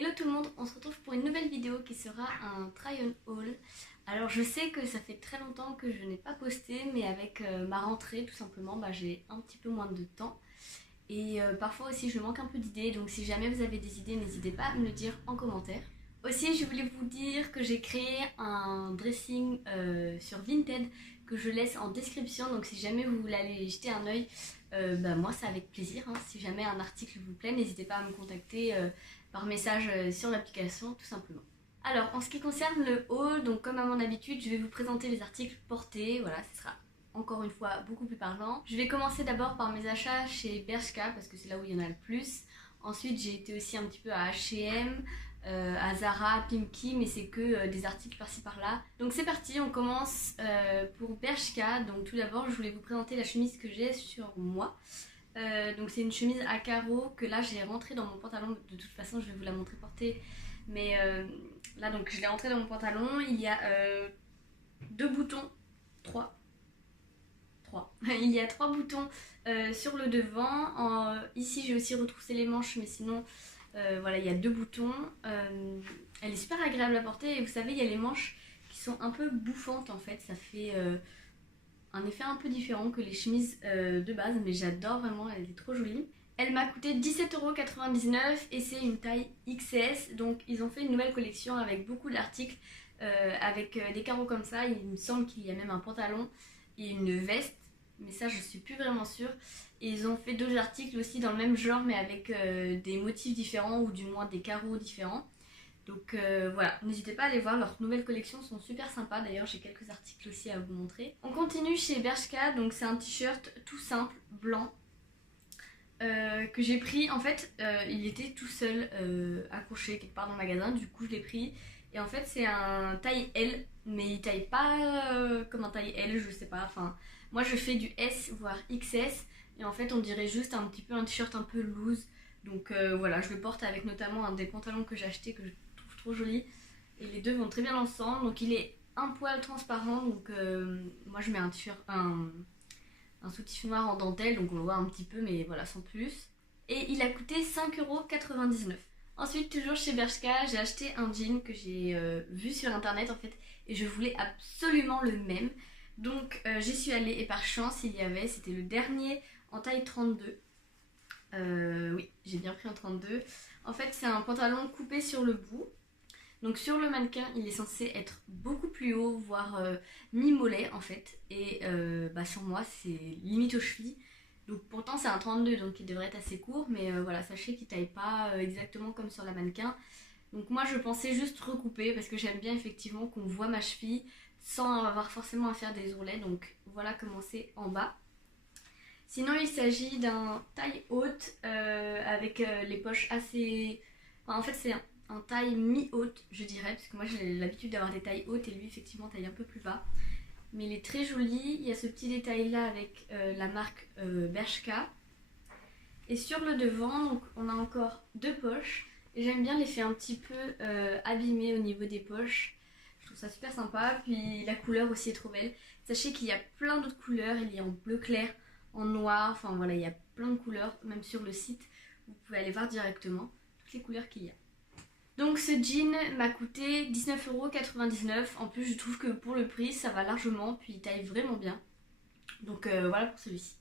Hello tout le monde, on se retrouve pour une nouvelle vidéo qui sera un try on haul. Alors je sais que ça fait très longtemps que je n'ai pas posté, mais avec ma rentrée tout simplement, j'ai un petit peu moins de temps. Et parfois aussi je manque un peu d'idées, donc si jamais vous avez des idées, n'hésitez pas à me le dire en commentaire. Aussi je voulais vous dire que j'ai créé un dressing sur Vinted que je laisse en description, donc si jamais vous voulez aller jeter un oeil, moi c'est avec plaisir, hein. Si jamais un article vous plaît, n'hésitez pas à me contacter par message sur l'application tout simplement. Alors en ce qui concerne le haul, donc comme à mon habitude, je vais vous présenter les articles portés, voilà, ce sera encore une fois beaucoup plus parlant. Je vais commencer d'abord par mes achats chez Bershka parce que c'est là où il y en a le plus. Ensuite j'ai été aussi un petit peu à H&M, à Zara, Pimki, mais c'est que des articles par-ci par-là. Donc c'est parti, on commence pour Bershka. Donc tout d'abord je voulais vous présenter la chemise que j'ai sur moi. Donc c'est une chemise à carreaux que là j'ai rentrée dans mon pantalon. De toute façon je vais vous la montrer portée, mais là donc je l'ai rentrée dans mon pantalon. Il y a deux boutons, trois. Il y a trois boutons sur le devant. Ici j'ai aussi retroussé les manches, mais sinon voilà, il y a deux boutons. Elle est super agréable à porter et vous savez, il y a les manches qui sont un peu bouffantes en fait. Ça fait un effet un peu différent que les chemises de base, mais j'adore vraiment, elle est trop jolie. Elle m'a coûté 17,99€ et c'est une taille XS. Donc ils ont fait une nouvelle collection avec beaucoup d'articles avec des carreaux comme ça. Il me semble qu'il y a même un pantalon et une veste, mais ça je suis plus vraiment sûre. Et ils ont fait deux articles aussi dans le même genre mais avec des motifs différents ou du moins des carreaux différents. Donc voilà, n'hésitez pas à aller voir, leurs nouvelles collections sont super sympas. D'ailleurs j'ai quelques articles aussi à vous montrer. On continue chez Bershka, donc c'est un t-shirt tout simple, blanc, que j'ai pris. En fait il était tout seul accroché quelque part dans le magasin, du coup je l'ai pris. Et en fait c'est un taille L, mais il taille pas comme un taille L, je sais pas, enfin moi je fais du S voire XS. Et en fait on dirait juste un petit peu un t-shirt un peu loose. Donc voilà, je le porte avec notamment un des pantalons que j'ai acheté que je trouve trop joli. Et les deux vont très bien ensemble. Donc il est un poil transparent, donc moi je mets un t-shirt, un soutif noir en dentelle, donc on le voit un petit peu mais voilà, sans plus. Et il a coûté 5,99€. Ensuite, toujours chez Bershka, j'ai acheté un jean que j'ai vu sur internet en fait, et je voulais absolument le même. Donc j'y suis allée et par chance il y avait, c'était le dernier en taille 32. Oui, j'ai bien pris en 32. En fait c'est un pantalon coupé sur le bout. Donc sur le mannequin il est censé être beaucoup plus haut, voire mi-mollet en fait. Et sur moi c'est limite aux chevilles. Donc pourtant c'est un 32 donc il devrait être assez court. Mais voilà, sachez qu'il taille pas exactement comme sur la mannequin. Donc moi je pensais juste recouper parce que j'aime bien effectivement qu'on voit ma cheville sans avoir forcément à faire des ourlets. Donc voilà comment c'est en bas. Sinon il s'agit d'un taille haute avec les poches assez... Enfin, en fait c'est un taille mi-haute je dirais, parce que moi j'ai l'habitude d'avoir des tailles hautes et lui effectivement taille un peu plus bas. Mais il est très joli, il y a ce petit détail là avec la marque Bershka. Et sur le devant donc, on a encore deux poches. Et j'aime bien l'effet un petit peu abîmé au niveau des poches. Je trouve ça super sympa, puis la couleur aussi est trop belle. Sachez qu'il y a plein d'autres couleurs, il y a en bleu clair, en noir, enfin voilà, il y a plein de couleurs, même sur le site, vous pouvez aller voir directement toutes les couleurs qu'il y a. Donc ce jean m'a coûté 19,99€, en plus je trouve que pour le prix ça va largement, puis il taille vraiment bien. Donc voilà pour celui-ci.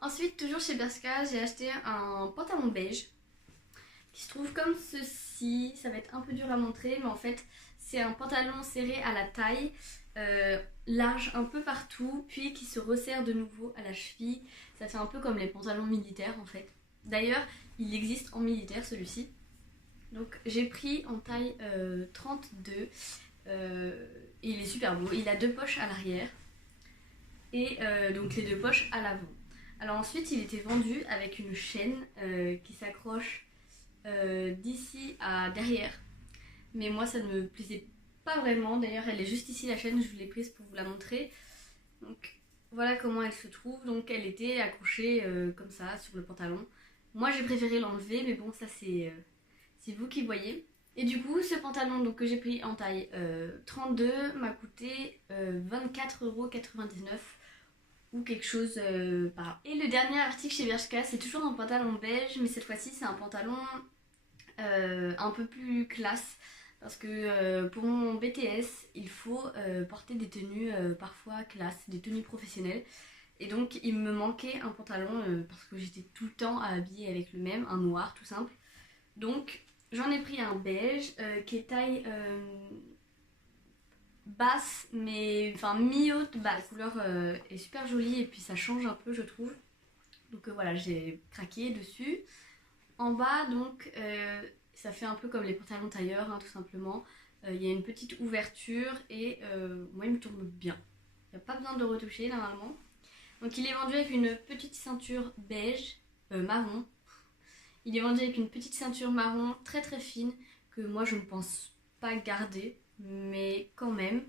Ensuite, toujours chez Bershka, j'ai acheté un pantalon beige qui se trouve comme ceci. Ça va être un peu dur à montrer, mais en fait c'est un pantalon serré à la taille, large un peu partout, puis qui se resserre de nouveau à la cheville. Ça fait un peu comme les pantalons militaires en fait. D'ailleurs il existe en militaire celui-ci. Donc j'ai pris en taille 32 et il est super beau. Il a deux poches à l'arrière et donc les deux poches à l'avant. Alors ensuite il était vendu avec une chaîne qui s'accroche d'ici à derrière. Mais moi ça ne me plaisait pas vraiment. D'ailleurs elle est juste ici la chaîne, je vous l'ai prise pour vous la montrer. Donc voilà comment elle se trouve. Donc elle était accrochée comme ça sur le pantalon. Moi j'ai préféré l'enlever, mais bon ça c'est vous qui voyez. Et du coup ce pantalon donc, que j'ai pris en taille 32 m'a coûté 24,99€ ou quelque chose par là. Et le dernier article chez Bershka, c'est toujours un pantalon beige, mais cette fois-ci c'est un pantalon un peu plus classe. Parce que pour mon BTS, il faut porter des tenues parfois classe, des tenues professionnelles. Et donc il me manquait un pantalon parce que j'étais tout le temps habillée avec le même, un noir tout simple. Donc j'en ai pris un beige qui est taille basse, mais enfin mi-haute basse. La couleur est super jolie et puis ça change un peu je trouve. Donc voilà, j'ai craqué dessus. En bas donc ça fait un peu comme les pantalons tailleurs hein, tout simplement. Il y a une petite ouverture et moi il me tourne bien. Il n'y a pas besoin de retoucher normalement. Donc il est vendu avec une petite ceinture beige, marron. Il est vendu avec une petite ceinture marron très très fine que moi je ne pense pas garder, mais quand même.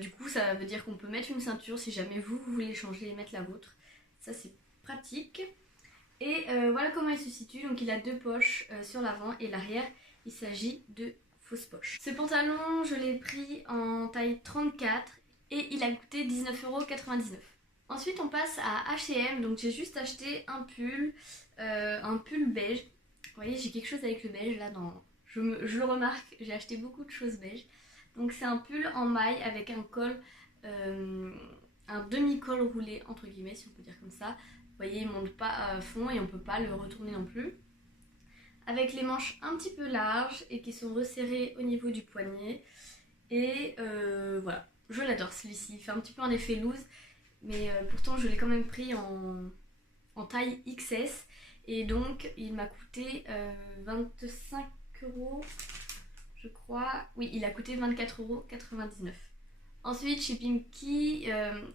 Du coup ça veut dire qu'on peut mettre une ceinture si jamais vous voulez changer et mettre la vôtre. Ça c'est pratique. Et voilà comment il se situe. Donc il a deux poches sur l'avant et l'arrière. Il s'agit de fausses poches. Ce pantalon je l'ai pris en taille 34 et il a coûté 19,99 €. Ensuite on passe à H&M, donc j'ai juste acheté un pull beige. Vous voyez j'ai quelque chose avec le beige là, je le remarque, j'ai acheté beaucoup de choses beige. Donc c'est un pull en maille avec un col, un demi-col roulé entre guillemets si on peut dire comme ça. Vous voyez il monte pas à fond et on peut pas le retourner non plus. Avec les manches un petit peu larges et qui sont resserrées au niveau du poignet. Et voilà, je l'adore celui-ci, il fait un petit peu un effet loose. Mais pourtant je l'ai quand même pris en taille XS et donc il m'a coûté 25 € je crois. Oui, il a coûté 24,99 €. Ensuite chez Pimkie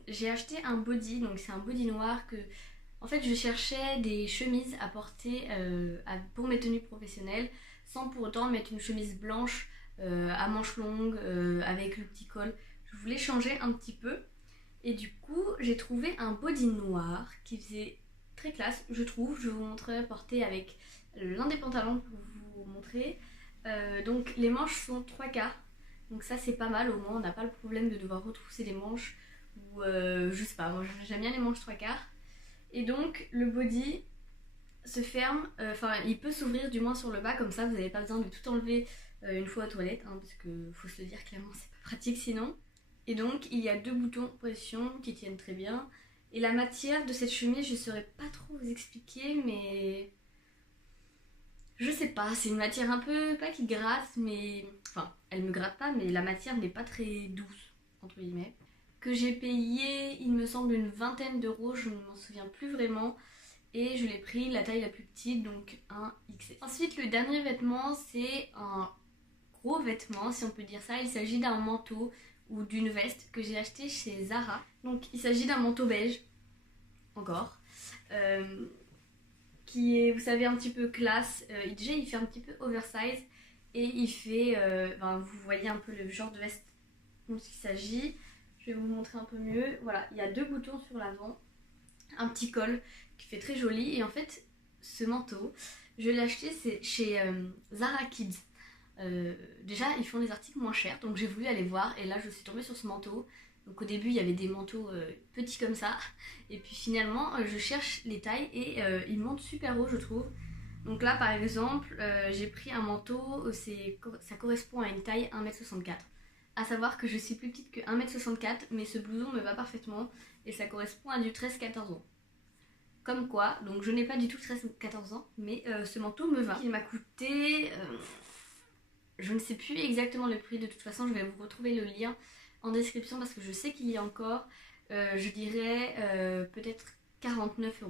j'ai acheté un body, donc c'est un body noir que en fait je cherchais des chemises à porter pour mes tenues professionnelles sans pour autant mettre une chemise blanche à manches longues avec le petit col. Je voulais changer un petit peu. Et du coup, j'ai trouvé un body noir qui faisait très classe, je trouve. Je vais vous montrer porté avec l'un des pantalons pour vous montrer. Donc les manches sont 3/4. Donc ça c'est pas mal, au moins on n'a pas le problème de devoir retrousser les manches. Ou je sais pas, moi j'aime bien les manches 3/4. Et donc le body se ferme, enfin il peut s'ouvrir du moins sur le bas, comme ça vous n'avez pas besoin de tout enlever une fois aux toilettes. Hein, parce que faut se le dire clairement, c'est pas pratique sinon. Et donc il y a deux boutons pression qui tiennent très bien. Et la matière de cette chemise, je saurais pas trop vous expliquer, mais je sais pas, c'est une matière un peu, pas qui gratte, mais enfin elle me gratte pas, mais la matière n'est pas très douce entre guillemets. Que j'ai payé, il me semble une vingtaine d'euros, je ne m'en souviens plus vraiment. Et je l'ai pris la taille la plus petite, donc un XS. Ensuite le dernier vêtement, c'est un gros vêtement si on peut dire ça. Il s'agit d'un manteau ou d'une veste que j'ai acheté chez Zara. Donc il s'agit d'un manteau beige, encore, qui est, vous savez, un petit peu classe. Déjà il fait un petit peu oversize et il fait, vous voyez un peu le genre de veste dont il s'agit. Je vais vous montrer un peu mieux. Voilà, il y a deux boutons sur l'avant, un petit col qui fait très joli. Et en fait ce manteau, je l'ai acheté chez Zara Kids. Déjà ils font des articles moins chers, donc j'ai voulu aller voir et là je suis tombée sur ce manteau. Donc au début il y avait des manteaux petits comme ça et puis finalement je cherche les tailles et ils montent super haut je trouve. Donc là par exemple j'ai pris un manteau, ça correspond à une taille 1,64 m. A savoir que je suis plus petite que 1,64 m, mais ce blouson me va parfaitement et ça correspond à du 13-14 ans. Comme quoi, donc je n'ai pas du tout 13-14 ans, mais ce manteau me va. Il m'a coûté... je ne sais plus exactement le prix, de toute façon je vais vous retrouver le lien en description parce que je sais qu'il y a encore, je dirais peut-être 49 €.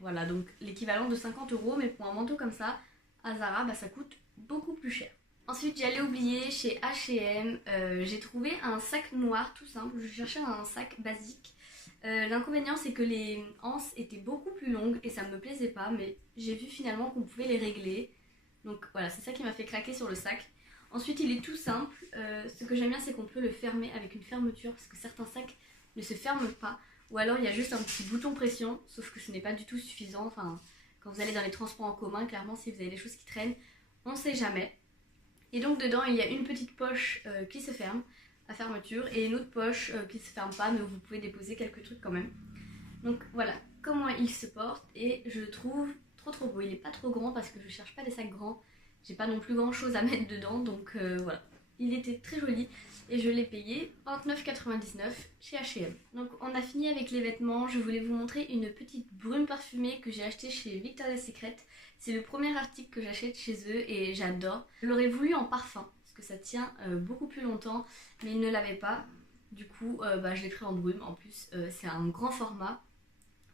Voilà, donc l'équivalent de 50 €, mais pour un manteau comme ça, à Zara, ça coûte beaucoup plus cher. Ensuite j'allais oublier, chez H&M, j'ai trouvé un sac noir tout simple, je cherchais un sac basique. L'inconvénient c'est que les anses étaient beaucoup plus longues et ça ne me plaisait pas, mais j'ai vu finalement qu'on pouvait les régler. Donc voilà, c'est ça qui m'a fait craquer sur le sac. Ensuite il est tout simple, ce que j'aime bien c'est qu'on peut le fermer avec une fermeture parce que certains sacs ne se ferment pas. Ou alors il y a juste un petit bouton pression, sauf que ce n'est pas du tout suffisant. Enfin, quand vous allez dans les transports en commun, clairement si vous avez des choses qui traînent, on ne sait jamais. Et donc dedans il y a une petite poche qui se ferme à fermeture et une autre poche qui ne se ferme pas, mais où vous pouvez déposer quelques trucs quand même. Donc voilà comment il se porte et je le trouve trop beau. Il n'est pas trop grand parce que je cherche pas des sacs grands, j'ai pas non plus grand chose à mettre dedans, donc voilà. Il était très joli et je l'ai payé 29,99 chez H&M. Donc on a fini avec les vêtements. Je voulais vous montrer une petite brume parfumée que j'ai achetée chez Victoria's Secret. C'est le premier article que j'achète chez eux et j'adore. Je l'aurais voulu en parfum parce que ça tient beaucoup plus longtemps, mais ils ne l'avaient pas. Du coup je l'ai pris en brume. En plus c'est un grand format.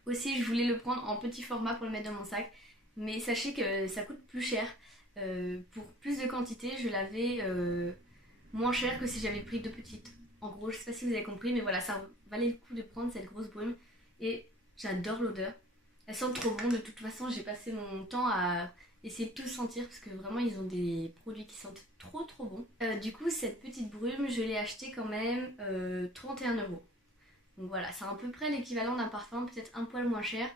Aussi je voulais le prendre en petit format pour le mettre dans mon sac, mais sachez que ça coûte plus cher. Pour plus de quantité je l'avais moins cher que si j'avais pris deux petites. En gros, je sais pas si vous avez compris, mais voilà, ça valait le coup de prendre cette grosse brume. Et j'adore l'odeur. Elles sentent trop bon. De toute façon, j'ai passé mon temps à essayer de tout sentir parce que vraiment, ils ont des produits qui sentent trop bon. Du coup, cette petite brume, je l'ai achetée quand même 31 €. Donc voilà, c'est à peu près l'équivalent d'un parfum, peut-être un poil moins cher.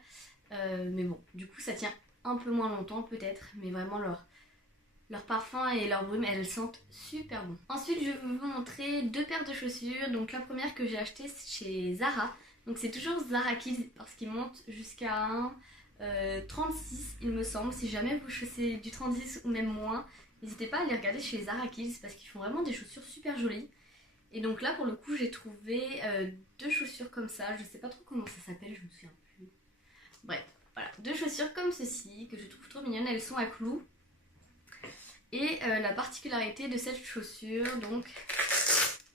Mais bon, du coup, ça tient un peu moins longtemps peut-être, mais vraiment leur parfum et leur brume, elles sentent super bon. Ensuite, je vais vous montrer deux paires de chaussures. Donc la première que j'ai achetée chez Zara. Donc c'est toujours Zara Kids parce qu'ils montent jusqu'à un 36 il me semble. Si jamais vous chaussez du 36 ou même moins, n'hésitez pas à les regarder chez Zara Kids parce qu'ils font vraiment des chaussures super jolies. Et donc là pour le coup j'ai trouvé deux chaussures comme ça. Je sais pas trop comment ça s'appelle, je me souviens plus. Bref, voilà, deux chaussures comme ceci que je trouve trop mignonnes. Elles sont à clous. Et la particularité de cette chaussure, donc,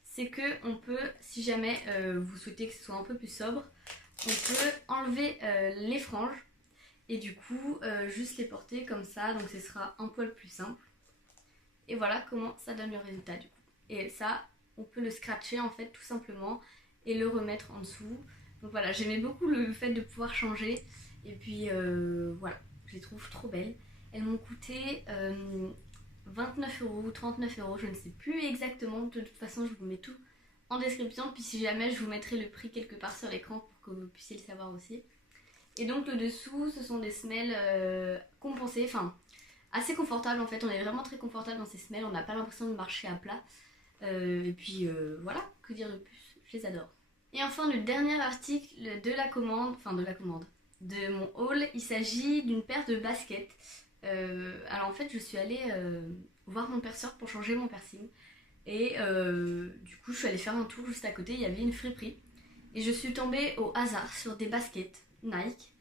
c'est que on peut, si jamais vous souhaitez que ce soit un peu plus sobre, on peut enlever les franges et du coup juste les porter comme ça, donc ce sera un poil plus simple. Et voilà comment ça donne le résultat du coup. Et ça, on peut le scratcher en fait tout simplement et le remettre en dessous. Donc voilà, j'aimais beaucoup le fait de pouvoir changer et puis voilà, je les trouve trop belles. Elles m'ont coûté 29 € ou 39 €, je ne sais plus exactement. De toute façon, je vous mets tout en description. Puis si jamais, je vous mettrai le prix quelque part sur l'écran pour que vous puissiez le savoir aussi. Et donc le dessous, ce sont des semelles compensées, enfin assez confortables en fait. On est vraiment très confortable dans ces semelles. On n'a pas l'impression de marcher à plat. Et puis voilà, que dire de plus, je les adore. Et enfin, le dernier article de la commande, de mon haul, il s'agit d'une paire de baskets. Alors en fait je suis allée voir mon perceur pour changer mon piercing et du coup je suis allée faire un tour juste à côté, il y avait une friperie et je suis tombée au hasard sur des baskets Nike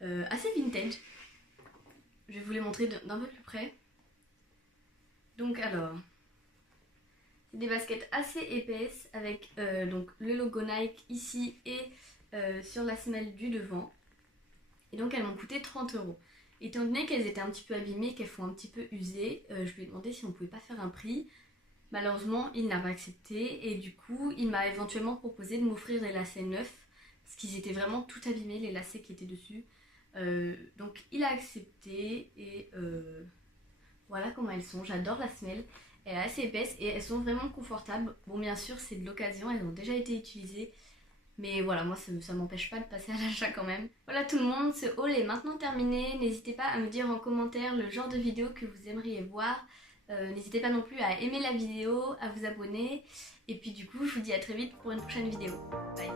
assez vintage. Je vais vous les montrer d'un peu plus près. Donc alors, c'est des baskets assez épaisses avec donc le logo Nike ici et sur la semelle du devant. Et donc elles m'ont coûté 30 €. Étant donné qu'elles étaient un petit peu abîmées, qu'elles font un petit peu usées, je lui ai demandé si on pouvait pas faire un prix. Malheureusement, il n'a pas accepté et du coup, il m'a éventuellement proposé de m'offrir des lacets neufs parce qu'ils étaient vraiment tout abîmés, les lacets qui étaient dessus. Donc il a accepté et voilà comment elles sont. J'adore la semelle, elle est assez épaisse et elles sont vraiment confortables. Bon, bien sûr, c'est de l'occasion, elles ont déjà été utilisées. Mais voilà, moi ça m'empêche pas de passer à l'achat quand même. Voilà tout le monde, ce haul est maintenant terminé. N'hésitez pas à me dire en commentaire le genre de vidéo que vous aimeriez voir. N'hésitez pas non plus à aimer la vidéo, à vous abonner. Et puis du coup, je vous dis à très vite pour une prochaine vidéo. Bye.